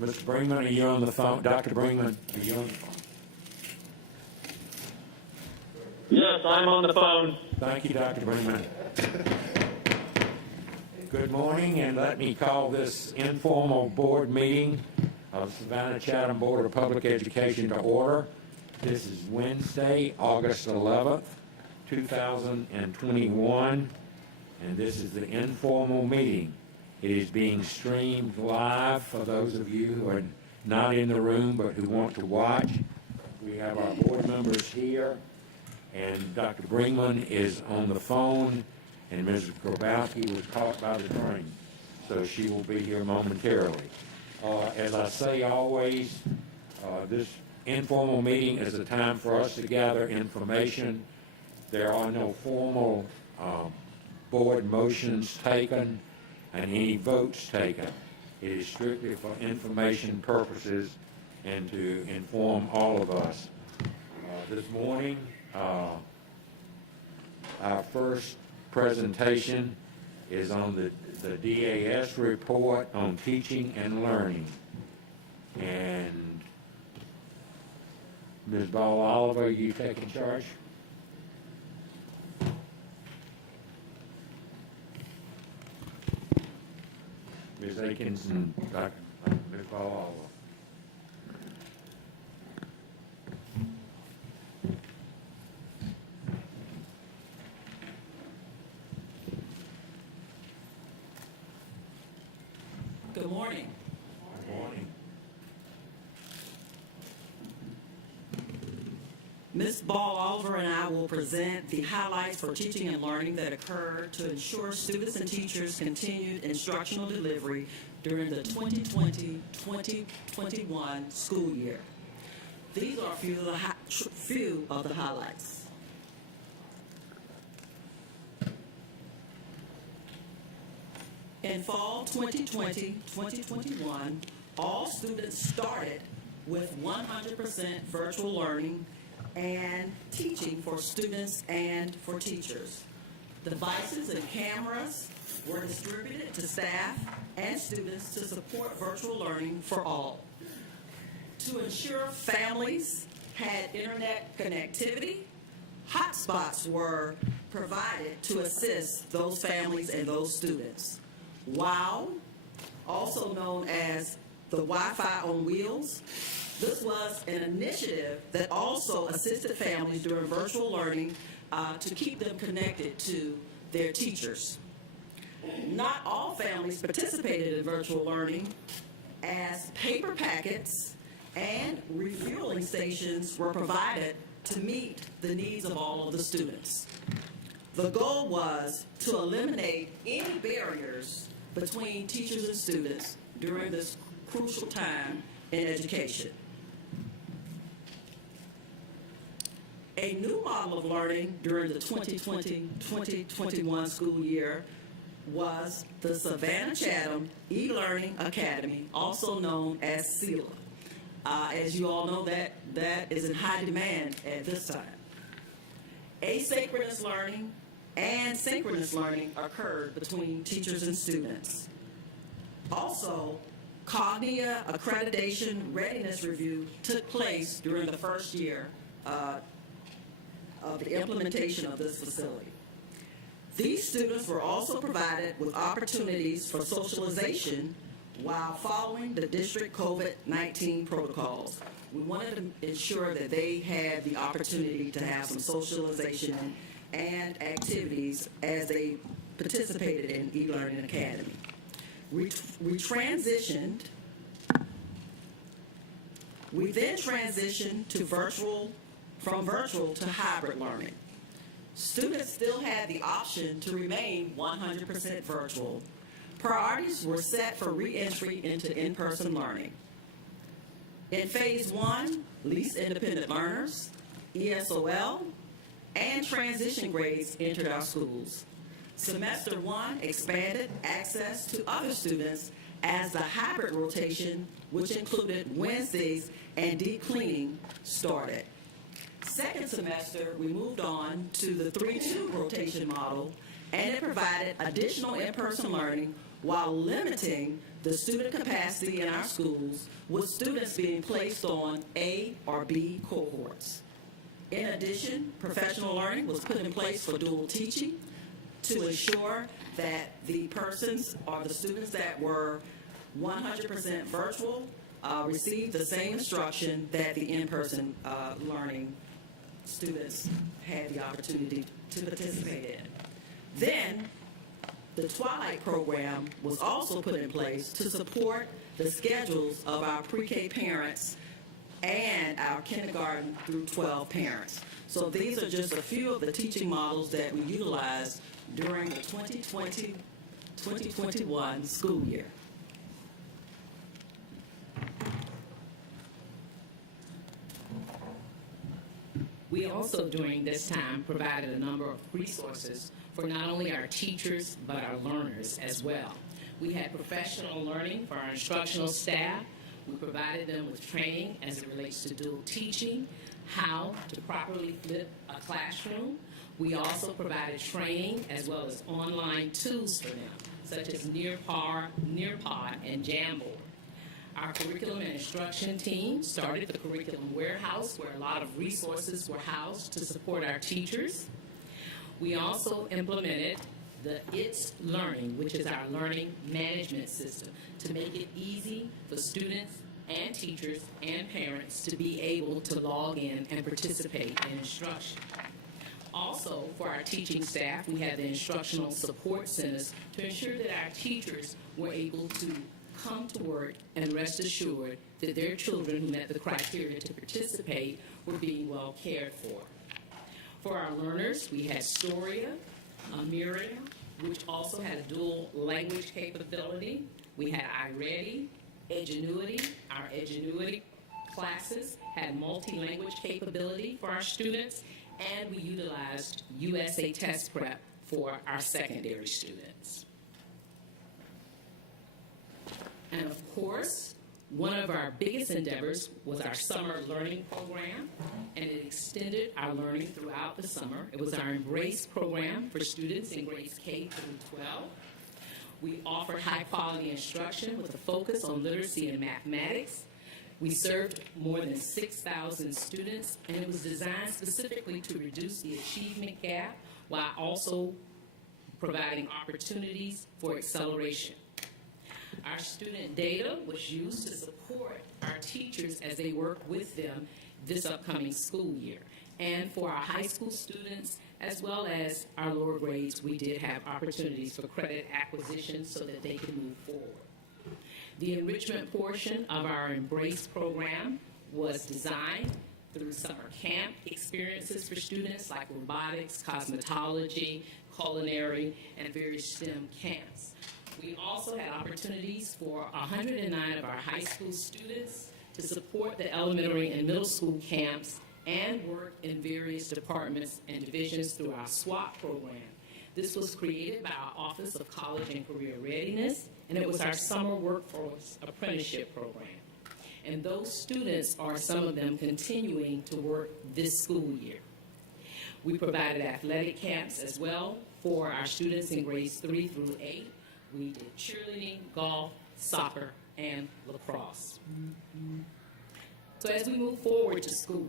Mr. Brinkman, are you on the phone? Dr. Brinkman, are you on the phone? Yes, I'm on the phone. Thank you, Dr. Brinkman. Good morning, and let me call this informal board meeting of Savannah Chatham Board of Public Education to order. This is Wednesday, August 11th, 2021, and this is the informal meeting. It is being streamed live for those of you who are not in the room but who want to watch. We have our board members here, and Dr. Brinkman is on the phone, and Mrs. Grabowski was caught by the train, so she will be here momentarily. As I say always, this informal meeting is a time for us to gather information. There are no formal board motions taken and any votes taken. It is strictly for information purposes and to inform all of us. This morning, our first presentation is on the DAS report on teaching and learning. And Ms. Ball Oliver, are you taking charge? Ms. Akins and Ms. Ball Oliver. Good morning. Good morning. Ms. Ball Oliver and I will present the highlights for teaching and learning that occurred to ensure students and teachers continued instructional delivery during the 2020-2021 school year. These are a few of the highlights. In fall 2020-2021, all students started with 100% virtual learning and teaching for students and for teachers. Devices and cameras were distributed to staff and students to support virtual learning for all. To ensure families had internet connectivity, hotspots were provided to assist those families and those students. WOW, also known as the Wi-Fi on Wheels, this was an initiative that also assisted families during virtual learning to keep them connected to their teachers. Not all families participated in virtual learning, as paper packets and refueling stations were provided to meet the needs of all of the students. The goal was to eliminate any barriers between teachers and students during this crucial time in education. A new model of learning during the 2020-2021 school year was the Savannah Chatham E-Learning Academy, also known as SELA. As you all know, that is in high demand at this time. Asynchronous learning and synchronous learning occurred between teachers and students. Also, Cognia Accreditation Readiness Review took place during the first year of the implementation of this facility. These students were also provided with opportunities for socialization while following the district COVID-19 protocols. We wanted to ensure that they had the opportunity to have some socialization and activities as they participated in E-Learning Academy. We then transitioned to from virtual to hybrid learning. Students still had the option to remain 100% virtual. Priorities were set for re-entry into in-person learning. In phase one, least independent learners, ESOL, and transition grades entered our schools. Semester one expanded access to other students as the hybrid rotation, which included Wednesdays and deep cleaning, started. Second semester, we moved on to the 3-2 rotation model, and it provided additional in-person learning while limiting the student capacity in our schools, with students being placed on A or B cohorts. In addition, professional learning was put in place for dual teaching to ensure that the persons or the students that were 100% virtual received the same instruction that the in-person learning students had the opportunity to participate in. Then, the Twilight program was also put in place to support the schedules of our pre-K parents and our kindergarten through 12 parents. So these are just a few of the teaching models that we utilized during the 2020-2021 school year. We also, during this time, provided a number of resources for not only our teachers, but our learners as well. We had professional learning for our instructional staff. We provided them with training as it relates to dual teaching, how to properly flip a classroom. We also provided training as well as online tools for them, such as Nearpod, and Jamboard. Our curriculum and instruction team started the curriculum warehouse, where a lot of resources were housed to support our teachers. We also implemented the It's Learning, which is our learning management system, to make it easy for students and teachers and parents to be able to log in and participate in instruction. Also, for our teaching staff, we had the instructional support centers to ensure that our teachers were able to come to work and rest assured that their children who met the criteria to participate were being well cared for. For our learners, we had Storia, Miriam, which also had a dual language capability. We had iReady, Edgenuity. Our Edgenuity classes had multi-language capability for our students, and we utilized USA Test Prep for our secondary students. And of course, one of our biggest endeavors was our summer learning program, and it extended our learning throughout the summer. It was our Embrace program for students in grades K through 12. We offered high-quality instruction with a focus on literacy and mathematics. We served more than 6,000 students, and it was designed specifically to reduce the achievement gap while also providing opportunities for acceleration. Our student data was used to support our teachers as they work with them this upcoming school year. And for our high school students, as well as our lower grades, we did have opportunities for credit acquisition so that they could move forward. The enrichment portion of our Embrace program was designed through summer camp experiences for students like robotics, cosmetology, culinary, and various STEM camps. We also had opportunities for 109 of our high school students to support the elementary and middle school camps and work in various departments and divisions through our SWAT program. This was created by our Office of College and Career Readiness, and it was our Summer Workforce Apprenticeship program. And those students are some of them continuing to work this school year. We provided athletic camps as well for our students in grades 3 through 8. We did cheerleading, golf, soccer, and lacrosse. So as we move forward to school,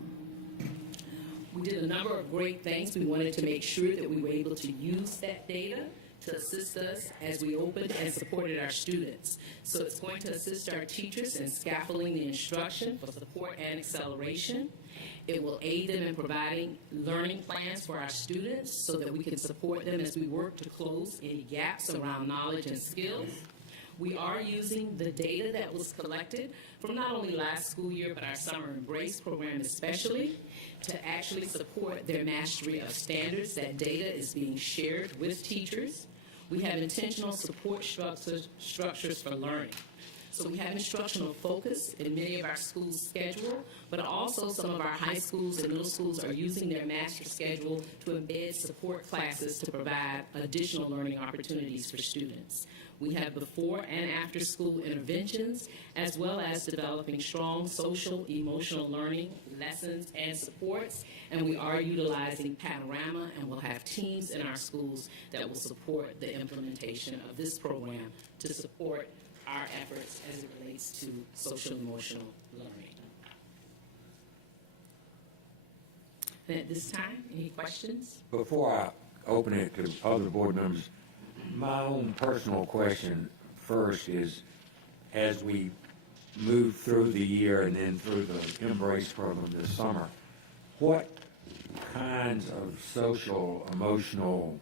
we did a number of great things. We wanted to make sure that we were able to use that data to assist us as we opened and supported our students. So it's going to assist our teachers in scaffolding the instruction for support and acceleration. It will aid them in providing learning plans for our students so that we can support them as we work to close any gaps around knowledge and skills. We are using the data that was collected from not only last school year, but our Summer Embrace program especially, to actually support their mastery of standards. That data is being shared with teachers. We have intentional support structures for learning. So we have instructional focus in many of our schools' schedule, but also some of our high schools and middle schools are using their master schedule to embed support classes to provide additional learning opportunities for students. We have before and after school interventions, as well as developing strong social, emotional learning lessons and supports. And we are utilizing Panorama, and we'll have teams in our schools that will support the implementation of this program to support our efforts as it relates to social emotional learning. And at this time, any questions? Before I open it to other board members, my own personal question first is, as we move through the year and then through the Embrace program this summer, what kinds of social, emotional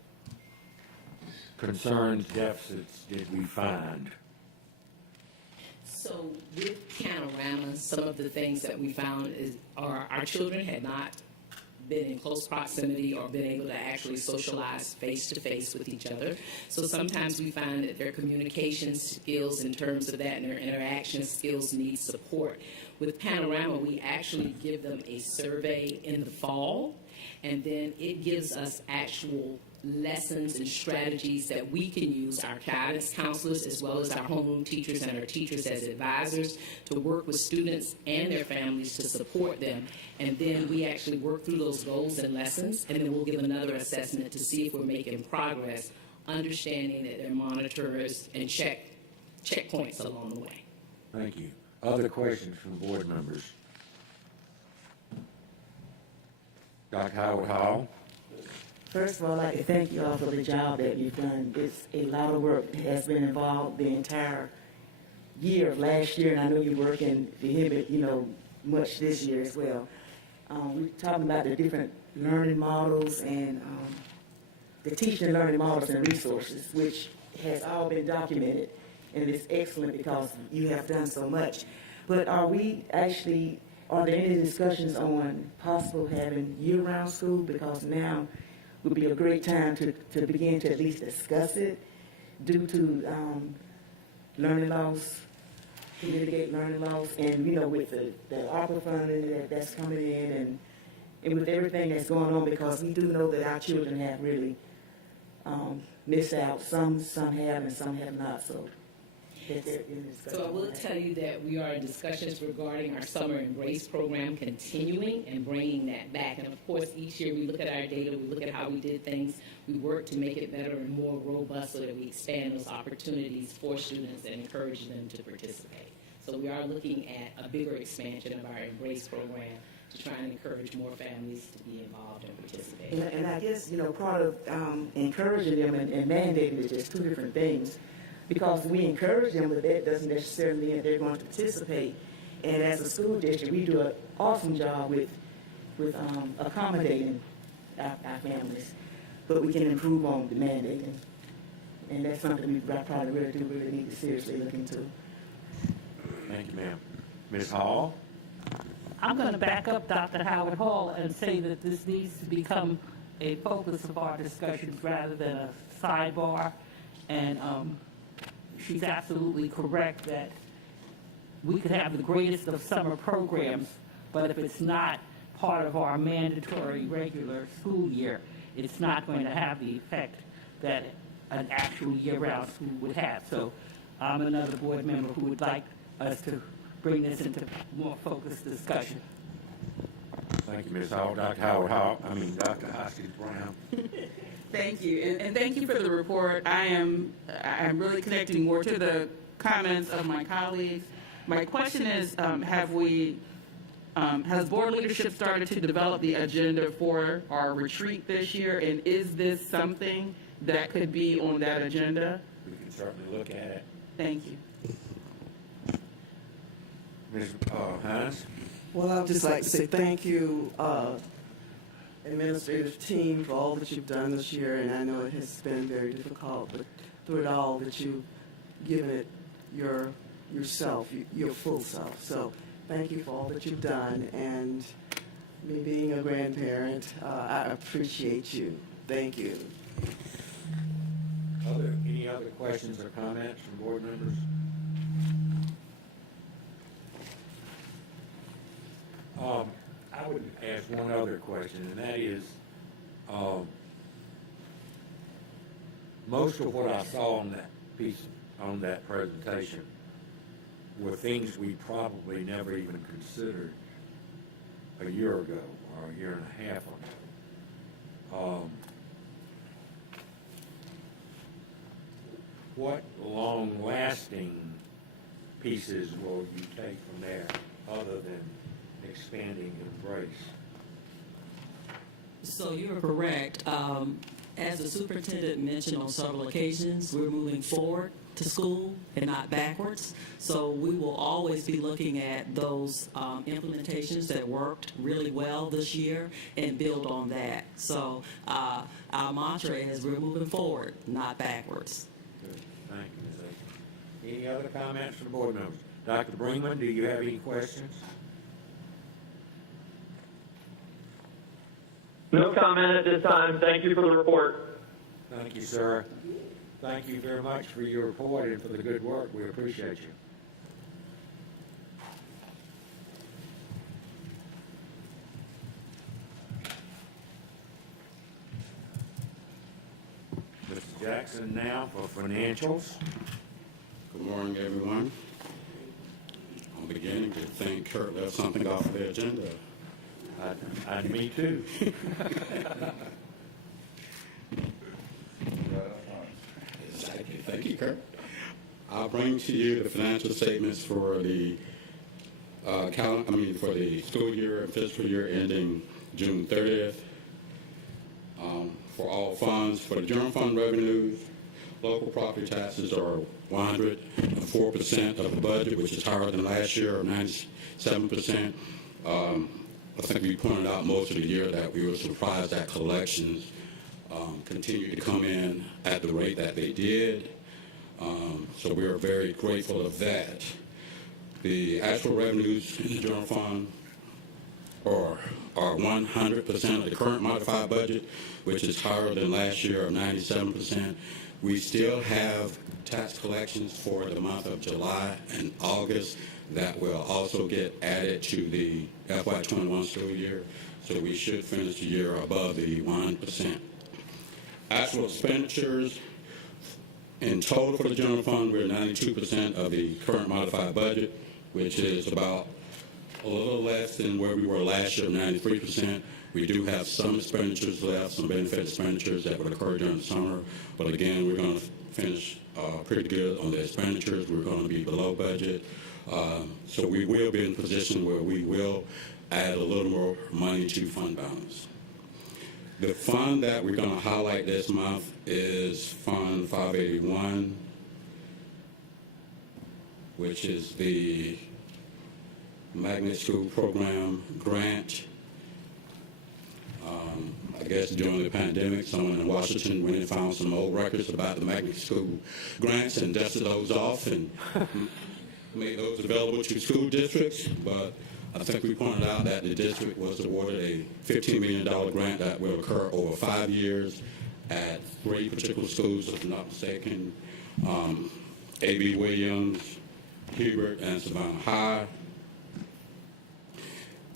concerns, deficits did we find? So with Panorama, some of the things that we found are our children had not been in close proximity or been able to actually socialize face-to-face with each other. So sometimes we find that their communication skills in terms of that and their interaction skills need support. With Panorama, we actually give them a survey in the fall, and then it gives us actual lessons and strategies that we can use, our guidance counselors as well as our homeroom teachers and our teachers as advisors, to work with students and their families to support them. And then we actually work through those goals and lessons, and then we'll give another assessment to see if we're making progress, understanding that there are monitors and checkpoints along the way. Thank you. Other questions from board members? Dr. Howard Hall? First of all, I'd like to thank you all for the job that you've done. It's a lot of work that has been involved the entire year of last year, and I know you're working much this year as well. We're talking about the different learning models and the teaching and learning models and resources, which has all been documented, and it's excellent because you have done so much. But are there any discussions on possible having year-round school? Because now would be a great time to begin to at least discuss it due to learning loss, to mitigate learning loss, and, with the ARPA funding that's coming in and with everything that's going on, because we do know that our children have really missed out. Some have and some have not, so. So I will tell you that we are in discussions regarding our Summer Embrace program continuing and bringing that back. And of course, each year we look at our data, we look at how we did things, we work to make it better and more robust so that we expand those opportunities for students and encourage them to participate. So we are looking at a bigger expansion of our Embrace program to try and encourage more families to be involved and participate. And I guess, part of encouraging them and mandating is just two different things. Because we encourage them, but that doesn't necessarily mean that they're going to participate. And as a school district, we do an awesome job with accommodating our families. But we can improve on the mandating. And that's something we probably really need to seriously look into. Thank you, ma'am. Ms. Hall? I'm going to back up Dr. Howard Hall and say that this needs to become a focus of our discussions rather than a sidebar. And she's absolutely correct that we could have the greatest of summer programs, but if it's not part of our mandatory regular school year, it's not going to have the effect that an actual year-round school would have. So I'm another board member who would like us to bring this into more focused discussion. Thank you, Ms. Hall. Dr. Dr. Hoskins Brown. Thank you, and thank you for the report. I'm really connecting more to the comments of my colleagues. My question is, has board leadership started to develop the agenda for our retreat this year, and is this something that could be on that agenda? We can certainly look at it. Thank you. Ms. Hines? Well, I would just like to say thank you, administrative team, for all that you've done this year, and I know it has been very difficult, but through it all that you've given it yourself, your full self. So thank you for all that you've done, and me being a grandparent, I appreciate you. Thank you. Any other questions or comments from board members? I would ask one other question, and that is, most of what I saw on that piece of on that presentation were things we probably never even considered a year ago or a year and a half ago. What long-lasting pieces will you take from there other than expanding Embrace? So you're correct. As the superintendent mentioned on several occasions, we're moving forward to school and not backwards. So we will always be looking at those implementations that worked really well this year and build on that. So our mantra is we're moving forward, not backwards. Good. Thank you, Ms. Aiken. Any other comments from the board members? Dr. Brinkman, do you have any questions? No comment at this time. Thank you for the report. Thank you, sir. Thank you very much for your report and for the good work. We appreciate you. Mr. Jackson now for financials. Good morning, everyone. I'm beginning to think Kurt left something off the agenda. Me too. Exactly. Thank you, Kurt. I'll bring to you the financial statements for the for the school year and fiscal year ending June 30th. For all funds, for the general fund revenues, local property taxes are 104% of the budget, which is higher than last year, of 97%. I think we pointed out most of the year that we were surprised that collections continued to come in at the rate that they did. So we are very grateful of that. The actual revenues in the general fund are 100% of the current modified budget, which is higher than last year of 97%. We still have tax collections for the month of July and August that will also get added to the FY21 school year, so we should finish the year above the 100%. Actual expenditures in total for the general fund, we're 92% of the current modified budget, which is about a little less than where we were last year, 93%. We do have some expenditures left, some benefit expenditures that would occur during the summer, but again, we're going to finish pretty good on the expenditures. We're going to be below budget. So we will be in a position where we will add a little more money to fund balance. The fund that we're going to highlight this month is Fund 581, which is the Magnet School Program grant. I guess during the pandemic, someone in Washington went and found some old records about the Magnet School grants and dusted those off and made those available to school districts. But I think we pointed out that the district was awarded a $15 million grant that will occur over 5 years at 3 particular schools, if I'm not mistaken, A.B. Williams, Hubert, and Savannah High.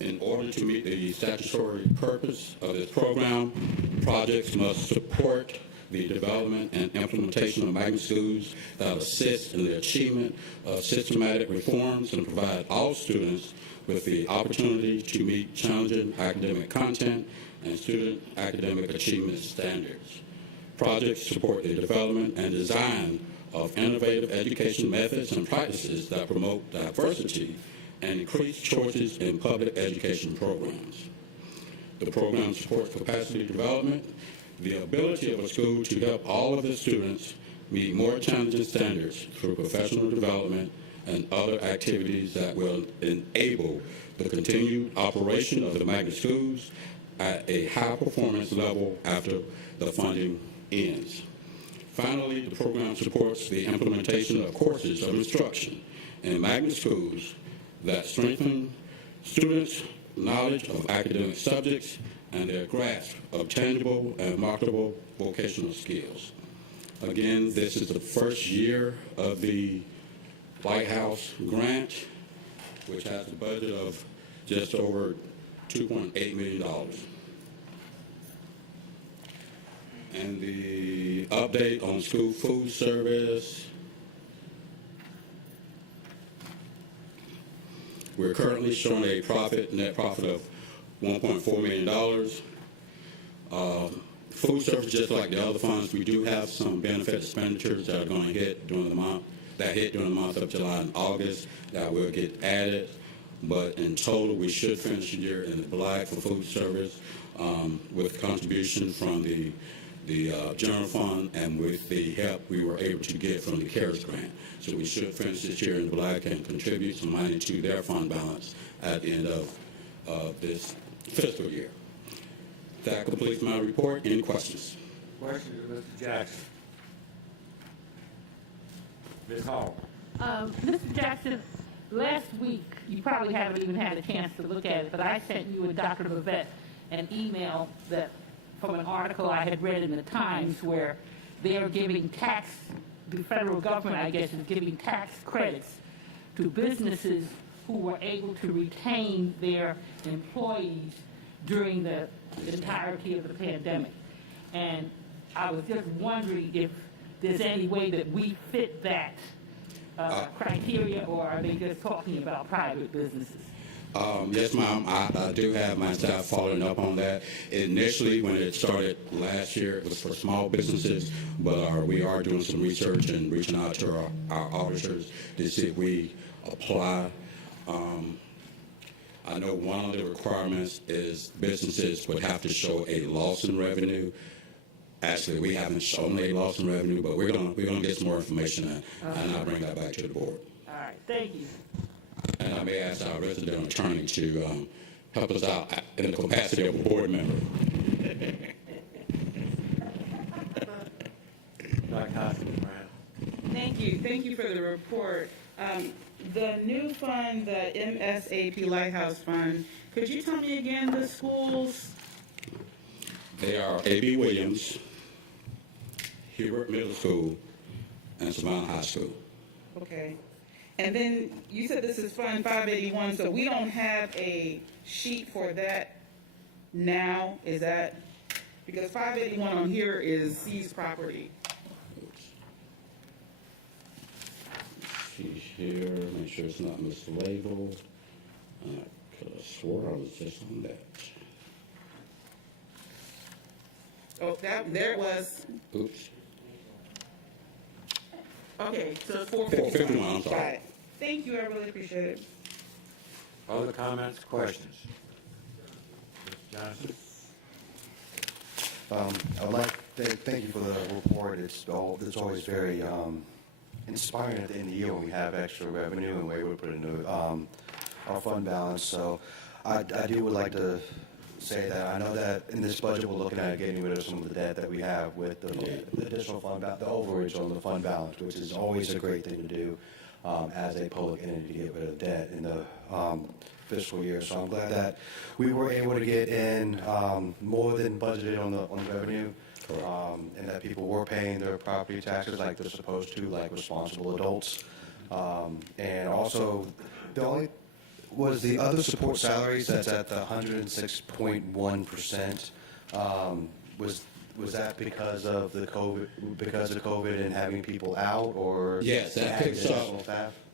In order to meet the statutory purpose of this program, projects must support the development and implementation of magnet schools that assist in the achievement of systematic reforms and provide all students with the opportunity to meet challenging academic content and student academic achievement standards. Projects support the development and design of innovative education methods and practices that promote diversity and increase choices in public education programs. The program supports capacity development, the ability of a school to help all of its students meet more challenging standards through professional development and other activities that will enable the continued operation of the magnet schools at a high performance level after the funding ends. Finally, the program supports the implementation of courses of instruction in magnet schools that strengthen students' knowledge of academic subjects and their grasp of tangible and marketable vocational skills. Again, this is the first year of the White House grant, which has a budget of just over $2.8 million. And the update on school food service, We're currently showing a net profit of $1.4 million. Food service, just like the other funds, we do have some benefit expenditures that are going to hit during the month, of July and August, that will get added. But in total, we should finish the year in the black for food service, with contribution from the general fund and with the help we were able to get from the CARES grant. So we should finish this year in the black and contribute some money to their fund balance at the end of this fiscal year. That completes my report. Any questions? Questions of Mr. Jackson? Ms. Hall? Mr. Jackson, last week, you probably haven't even had a chance to look at it, but I sent you and Dr. Bavette an email that from an article I had read in the Times where they are giving the federal government, I guess, is giving tax credits to businesses who were able to retain their employees during the entirety of the pandemic. And I was just wondering if there's any way that we fit that criteria, or are they just talking about private businesses? Yes, ma'am. I do have my staff following up on that. Initially, when it started last year, it was for small businesses, but we are doing some research and reaching out to our auditors to see if we apply. I know one of the requirements is businesses would have to show a loss in revenue. Actually, we haven't shown a loss in revenue, but we're gonna get some more information, and I'll bring that back to the board. All right, thank you. And I may ask our resident attorney to help us out in the capacity of a board member. Dr. Hoskins Brown? Thank you. Thank you for the report. The new fund, the MSAP Lighthouse Fund, could you tell me again the schools? They are A.B. Williams, Hubert Middle School, and Savannah High School. Okay. And then you said this is Fund 581, so we don't have a sheet for that now, is that? Because 581 on here is seized property. She's here, make sure it's not mislabeled. I could have swore I was just on that. Oh, there it was. Oops. Okay, so it's 451. 451, I'm sorry. Got it. Thank you, I really appreciate it. Other comments, questions? Mr. Johnson? I would like to thank you for the report. It's always very inspiring at the end of the year when we have extra revenue and we're able to put it into our fund balance. So I would like to say that I know that in this budget we're looking at getting rid of some of the debt that we have with the additional fund balance, the overage on the fund balance, which is always a great thing to do as a public entity to get rid of debt in the fiscal year. So I'm glad that we were able to get in more than budgeted on the revenue, and that people were paying their property taxes like they're supposed to, like responsible adults. And also, the other support salaries that's at the 106.1%. Was that because of the COVID and having people out, or Yes, that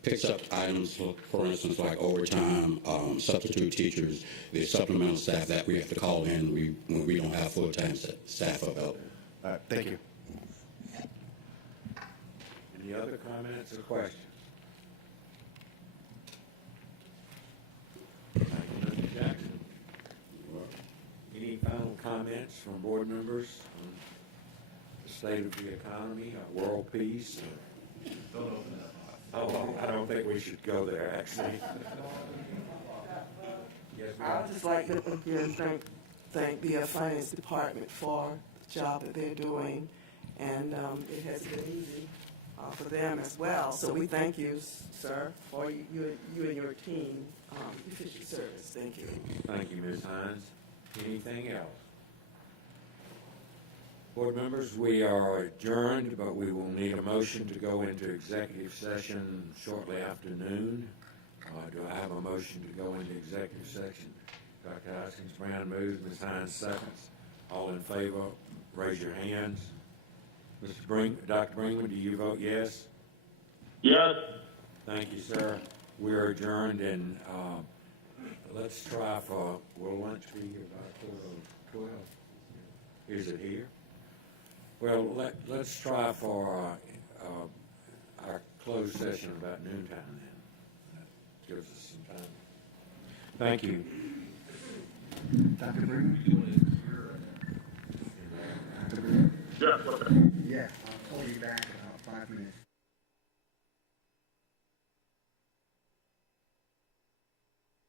picks up items, for instance, like overtime, substitute teachers, the supplemental staff that we have to call in when we don't have full-time staff available. All right, thank you. Any other comments or questions? Thank you, Mr. Jackson. Any final comments from board members on the state of the economy, or world peace? Don't open that. Oh, I don't think we should go there, actually. Yes, I would just like to again thank the finance department for the job that they're doing, and it has been easy for them as well. So we thank you, sir, for you and your team, efficient service. Thank you. Thank you, Ms. Hines. Anything else? Board members, we are adjourned, but we will need a motion to go into executive session shortly after noon. Do I have a motion to go into executive session? Dr. Hoskins Brown moves, Ms. Hines seconds. All in favor, raise your hands. Dr. Brinkman, do you vote yes? Yes. Thank you, sir. we're adjourned, and let's try for, will lunch be here by 12? Is it here? Well, let's try for our closed session about noontime then. That gives us some time. Thank you. Dr. Green? Yes, Yeah, I'll call you back in about 5 minutes.